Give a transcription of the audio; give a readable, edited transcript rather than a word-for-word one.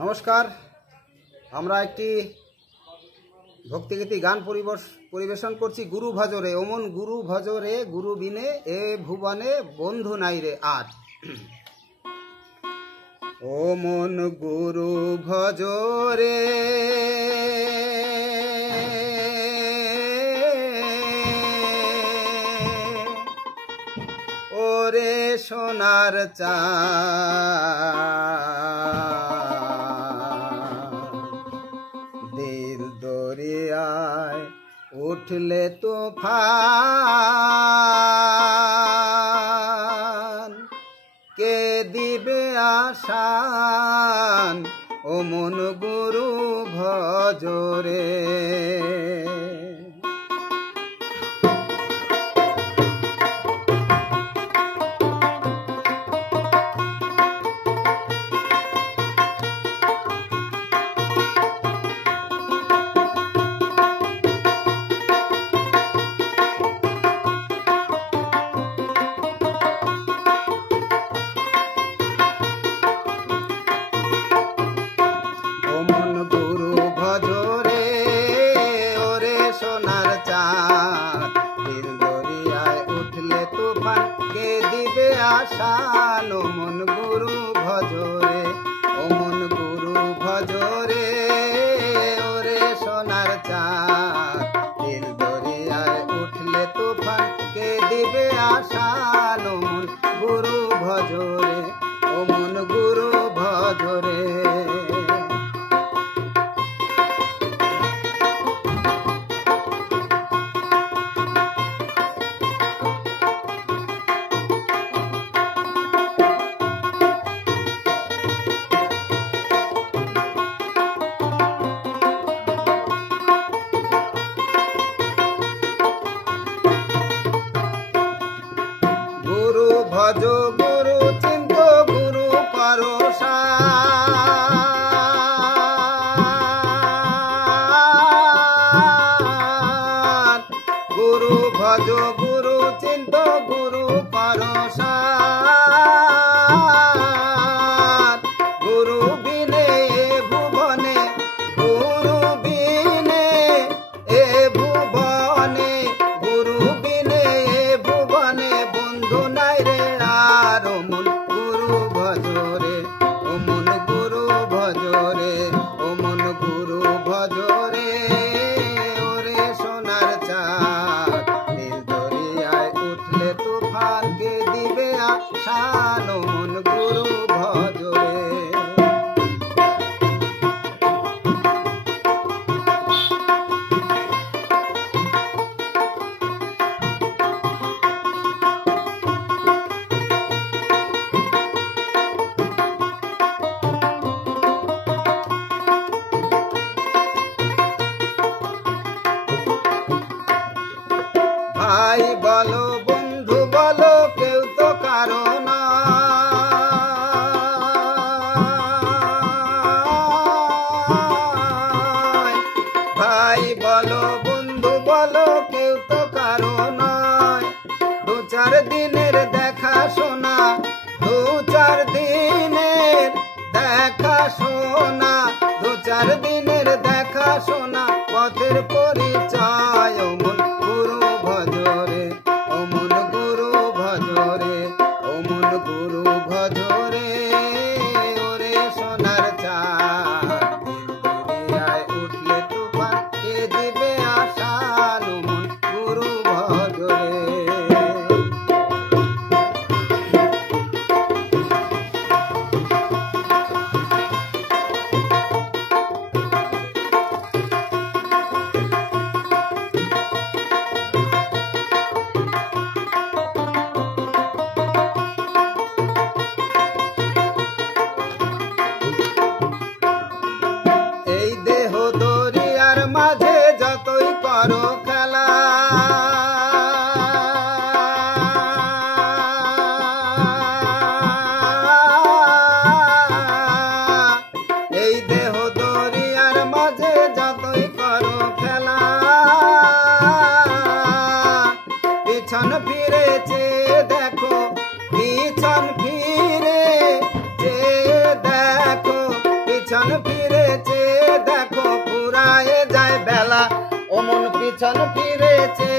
নমস্কার। আমরা একটি ভক্তিগীতি গান পরিবেশন করছি। গুরু ভজরে ওমন গুরু ভজরে গুরু বিনে এ ভুবনে বন্ধু নাই রে আর। ওমন গুরু ভজরে ওরে সোনার চাঁদ, দিল দরিয়ায় উঠলে তুফান, কে দিবে আশান ওমন গুরু ভজরে। আশান ওমন গুরু ভজরে, ওমন গুরু ভজরে ওরে সোনার চাঁদ, দিল দরিয়ায় উঠলে তুফান, কে দিবে আশান ওমন গুরু ভজরে, ওমন গুরু ভজরে। গুরু ভজ গুরু চিন্ত গুরু পরশান, গুরু ভজ গুরু চিন্ত গুরু পরশান, গুরু বিনে ভুবনে, গুরু বিনে এ ভুবনে, গুরু বিনে ভুবনে বন্ধু নাই রে আর। ওমন গুরু ভজরে, ওমন গুরু ভজরে, ওমন গুরু ভজরে ওরে সোনার চাঁদ, দিল দরিয়ায় উঠলে তুফান, কে দিবে আশান ওমন গুরু ভজরে। ভাই বলো বন্ধু বলো কেউ তো কারো নয়, ভাই বলো বন্ধু বলো কেউ তো কারো নয়। দু চার দিনের দেখা শোনা, দু চার দিনের দেখা শোনা, দু চার দিনের দেখা শোনা পথের পরিচয়। ওমন গুরু ভজরে, ওমন গুরু ভজরে, ওমন গুরু ভজরে ওরে সোনার চাঁদ, দিল দরিয়ায় উঠলে তুফান, কে দিবে আশান ওমন গুরু ভজরে। পিছন ফিরেছে দেখো ফুরায়ে যায় বেলা, ও মন পিছন ফিরেছে